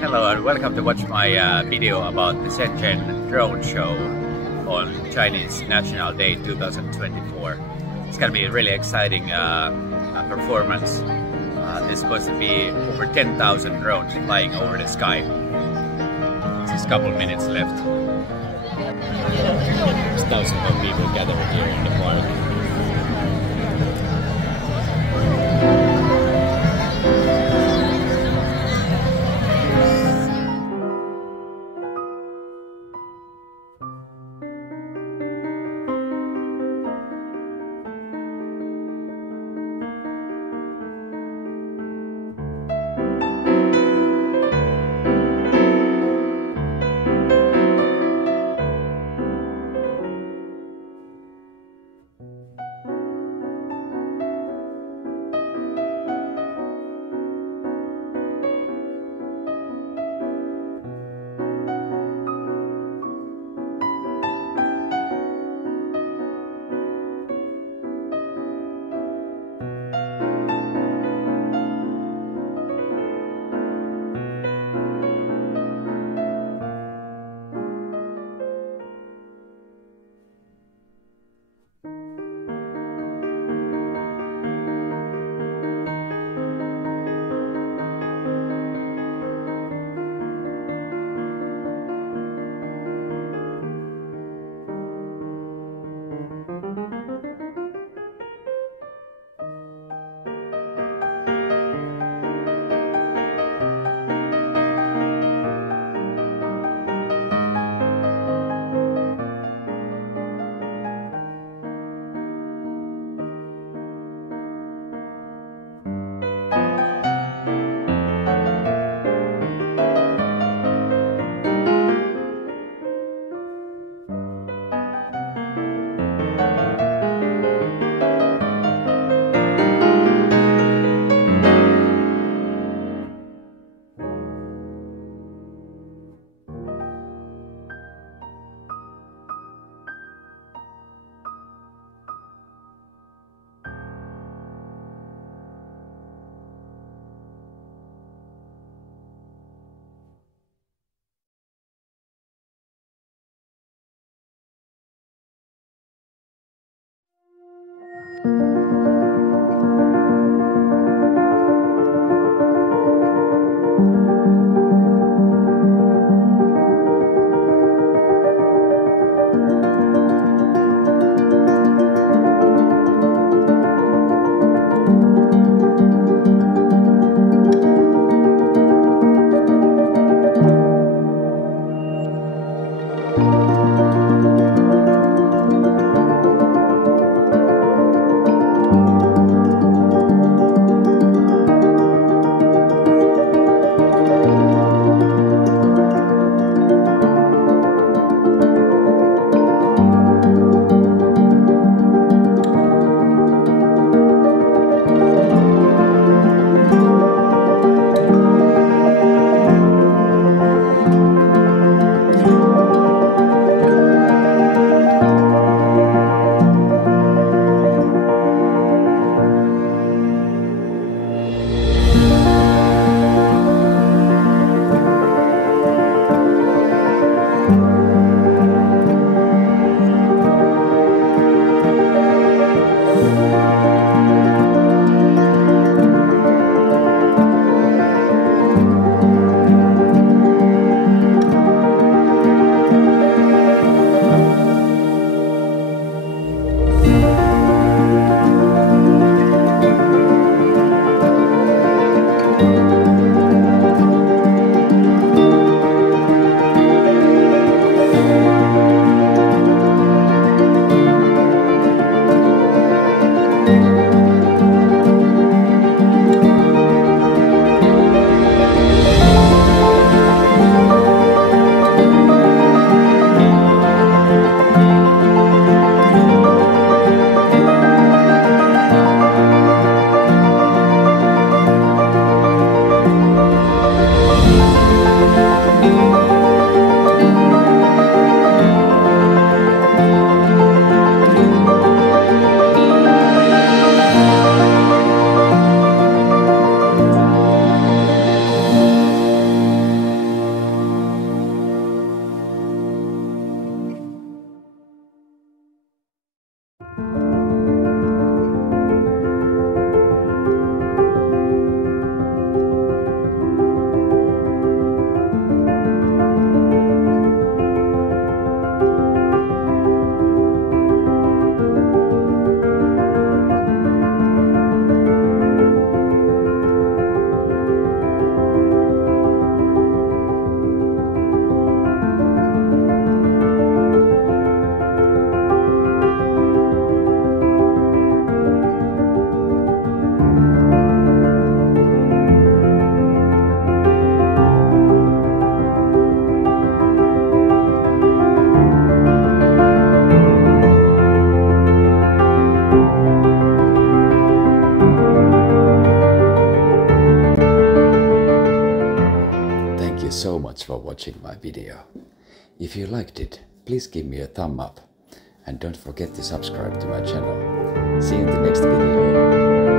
Hello and welcome to watch my video about the Shenzhen drone show on Chinese National Day 2024. It's gonna be a really exciting performance. There's supposed to be over 10,000 drones flying over the sky. Just a couple minutes left. There's thousands of people gathered here in the park. you so much for watching my video. If you liked it, please give me a thumb up and don't forget to subscribe to my channel. See you in the next video.